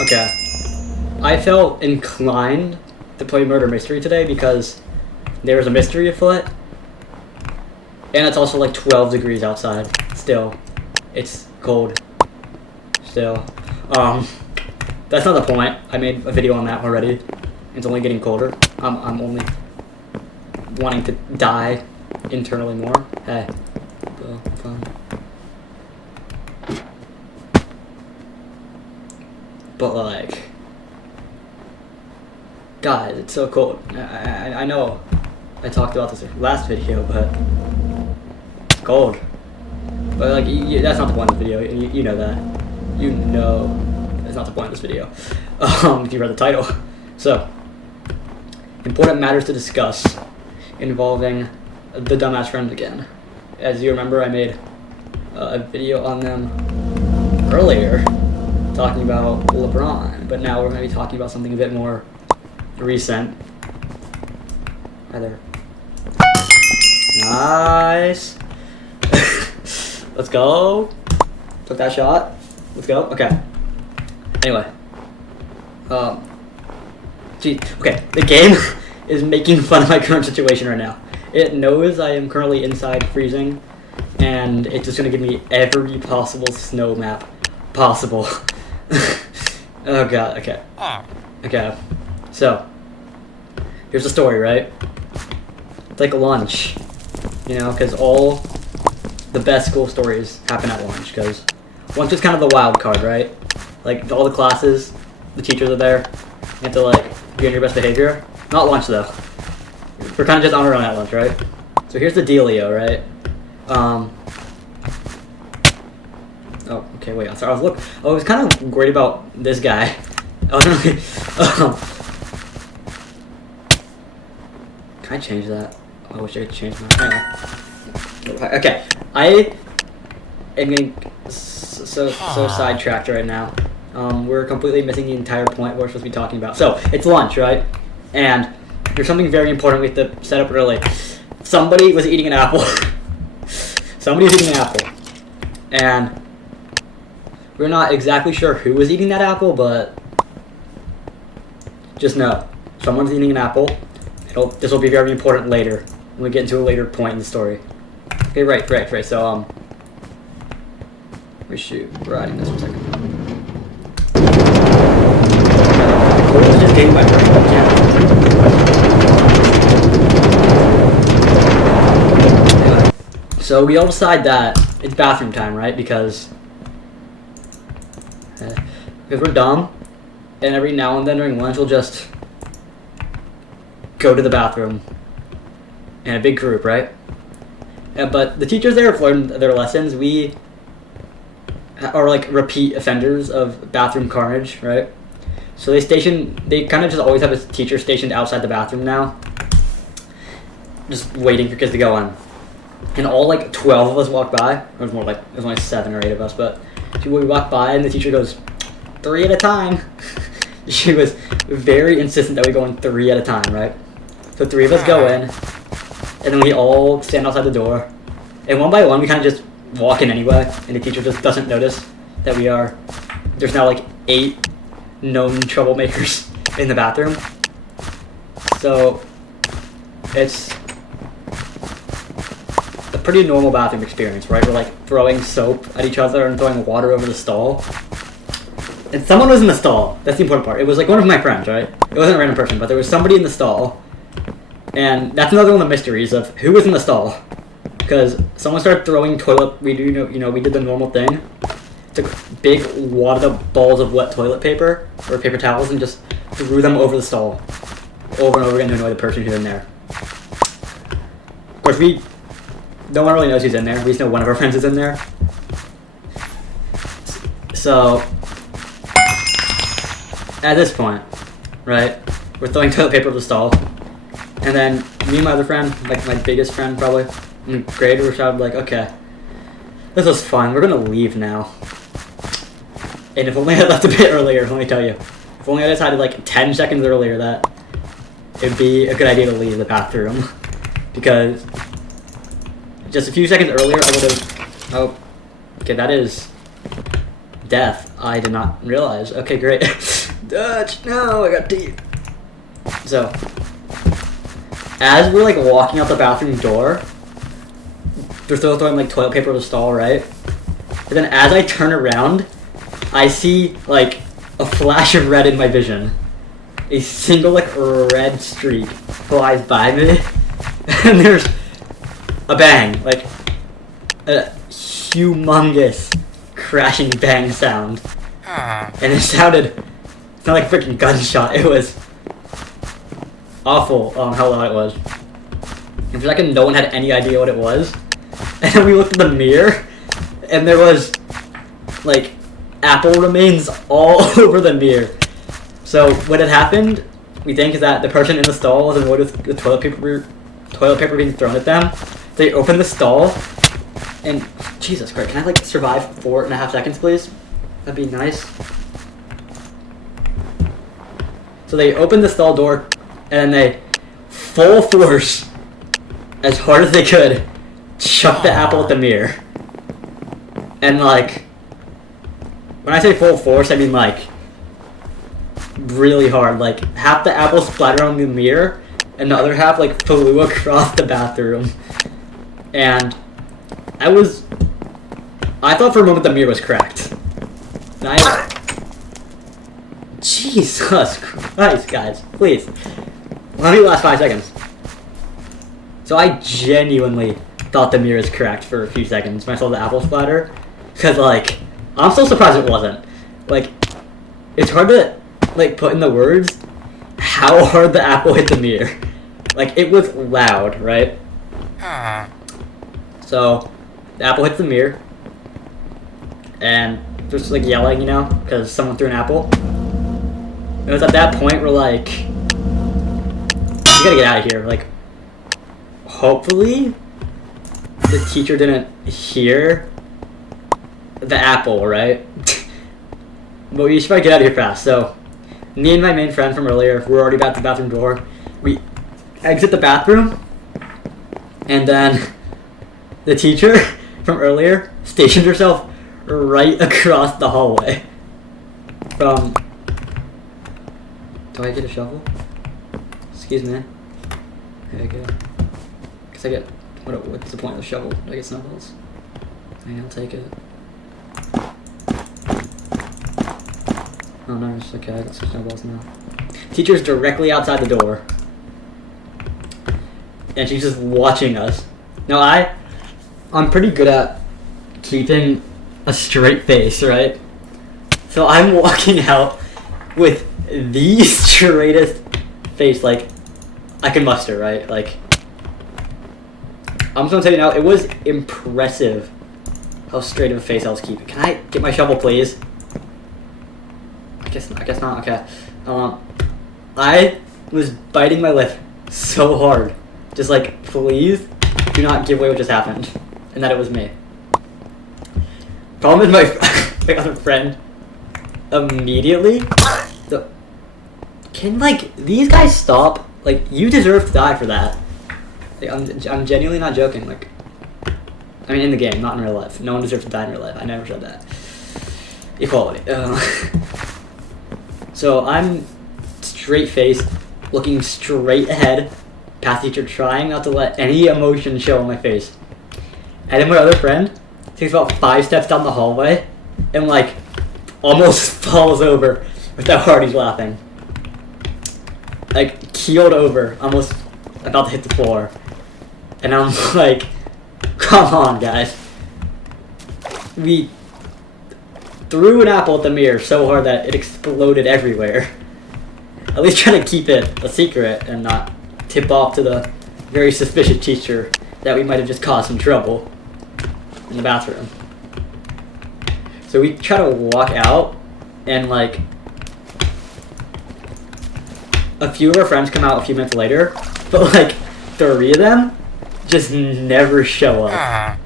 Okay. I felt inclined to play Murder Mystery today because there's a mystery afoot. And it's also like 12 degrees outside. Still. It's cold. Still. That's not the point. I made a video on that already. It's only getting colder. I'm only wanting to die internally more. Hey. Fun. But like, guys, it's so cold. I know I talked about this in the last video, but it's cold. But like, that's not the point of the video. You know that. You know that's not the point of this video. If you read the title. So, important matters to discuss involving the dumbass friends again. As you remember, I made a video on them earlier, talking about LeBron, but now we're going to be talking about something a bit more recent. Hi there. Nice. Let's go. Took that shot. Let's go. Okay. Anyway. Okay. The game is making fun of my current situation right now. It knows I am currently inside freezing, and it's just going to give me every possible snow map possible. Oh god, okay. Okay. So, here's the story, right? It's like lunch, you know, because all the best school stories happen at lunch, because lunch is kind of the wild card, right? Like, all the classes, the teachers are there, you have to, like, be on your best behavior. Not lunch, though. We're kind of just on our own at lunch, right? So here's the dealio, right? Oh, okay, wait, sorry, I was kind of worried about this guy. I was really, can I change that? I wish I could change that. Okay, I am getting so sidetracked right now. We're completely missing the entire point we're supposed to be talking about. So, it's lunch, right? And there's something very important we have to set up early. Somebody was eating an apple. Somebody was eating an apple. And we're not exactly sure who was eating that apple, but just know, someone's eating an apple. This will be very important later, when we get into a later point in the story. Okay, right. So, we're adding this for a second. The cold is just getting my brain. Anyway, so we all decide that it's bathroom time, right? Because we're dumb, and every now and then during lunch we'll just go to the bathroom in a big group, right? But the teachers there have learned their lessons. We are like repeat offenders of bathroom carnage, right? So they kind of just always have a teacher stationed outside the bathroom now, just waiting for kids to go in. And all like 12 of us walk by. It was only 7 or 8 of us, but we walk by and the teacher goes, 3 at a time. She was very insistent that we go in 3 at a time, right? So 3 of us go in, and then we all stand outside the door. And one by one, we kind of just walk in anyway, and the teacher just doesn't notice that there's now like 8 known troublemakers in the bathroom. So, it's a pretty normal bathroom experience, right? We're like throwing soap at each other and throwing water over the stall. And someone was in the stall. That's the important part. It was like one of my friends, right? It wasn't a random person, but there was somebody in the stall. And that's another one of the mysteries of who was in the stall. Because someone started throwing we did the normal thing. Took big wadded balls of wet toilet paper or paper towels and just threw them over the stall over and over again to annoy the person who's in there. Of course, no one really knows who's in there. We just know one of our friends is in there. So, at this point, right, we're throwing toilet paper over the stall. And then me and my other friend, like my biggest friend probably, in grade, were shouted like, okay, this was fun, we're gonna leave now. And if only I left a bit earlier, let me tell you. If only I decided like 10 seconds earlier that it'd be a good idea to leave the bathroom. Because just a few seconds earlier, I would have... Oh, okay, that is death. I did not realize. Okay, great. Dutch, no, I got teeth. So, as we're like walking out the bathroom door, they're still throwing like toilet paper to the stall, right? And then as I turn around, I see like a flash of red in my vision. A single like red streak flies by me, and there's a bang, like a humongous crashing bang sound, and it sounded like a freaking gunshot. It was awful how loud it was. And for a second, no one had any idea what it was, and then we looked in the mirror, and there was like apple remains all over the mirror. So what had happened, we think, is that the person in the stall was annoyed with the toilet paper being thrown at them. They opened the stall, and Jesus Christ, can I like survive 4.5 seconds, please? That'd be nice. So they opened the stall door, and they full force, as hard as they could, chucked the apple at the mirror. And like, when I say full force, I mean like really hard. Like half the apple splattered on the mirror, and the other half like flew across the bathroom. And I thought for a moment the mirror was cracked. Jesus Christ, guys, please let me last 5 seconds. So I genuinely thought the mirror was cracked for a few seconds when I saw the apple splatter, because like I'm so surprised it wasn't. Like, it's hard to like put in the words how hard the apple hit the mirror. Like, it was loud, right? So the apple hits the mirror, and just like yelling, you know, because someone threw an apple. It was at that point we're like, we gotta get out of here. Like, hopefully the teacher didn't hear the apple, right? But we should probably get out of here fast. So, me and my main friend from earlier, we're already at the bathroom door. We exit the bathroom, and then the teacher from earlier stationed herself right across the hallway from... Do I get a shovel? Excuse me. There you go. Guess I get... What's the point of the shovel? Do I get snowballs? Okay, I'll take it. Oh no, it's okay, I got some snowballs now. Teacher's directly outside the door. And she's just watching us. Now I'm pretty good at keeping a straight face, right? So I'm walking out with the straightest face like I can muster, right? Like, I'm just gonna tell you now, it was impressive how straight of a face I was keeping. Can I get my shovel, please? I guess not. Okay. I was biting my lip so hard, just like, please do not give away what just happened, and that it was me. Problem is my other friend immediately. Can like these guys stop? Like, you deserve to die for that. Like, I'm genuinely not joking. Like, I mean, in the game, not in real life. No one deserves to die in real life. I never said that. Equality. So I'm straight-faced, looking straight ahead, past teacher, trying not to let any emotion show on my face. And then my other friend takes about 5 steps down the hallway and like almost falls over with how hard he's laughing. Like, keeled over, almost about to hit the floor. And I'm like, come on, guys. We threw an apple at the mirror so hard that it exploded everywhere. At least trying to keep it a secret and not tip off to the very suspicious teacher that we might have just caused some trouble in the bathroom. So we try to walk out, and like a few of our friends come out a few minutes later, but like 3 of them just never show up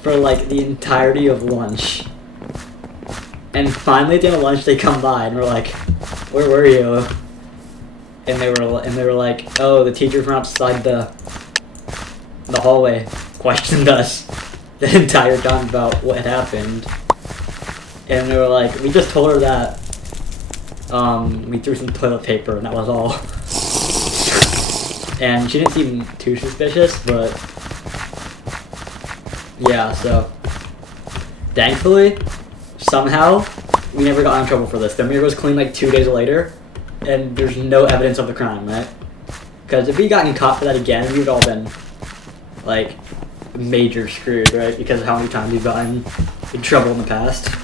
for like the entirety of lunch. And finally at the end of lunch they come by and we're like, where were you? And they were like, oh, the teacher from outside the hallway questioned us the entire time about what had happened. And they were like, we just told her that we threw some toilet paper and that was all. And she didn't seem too suspicious, but yeah, so thankfully, somehow, we never got in trouble for this. The mirror was cleaned like 2 days later, and there's no evidence of the crime, right? Because if we gotten caught for that again, we'd all been like major screwed, right? Because of how many times we've gotten in trouble in the past.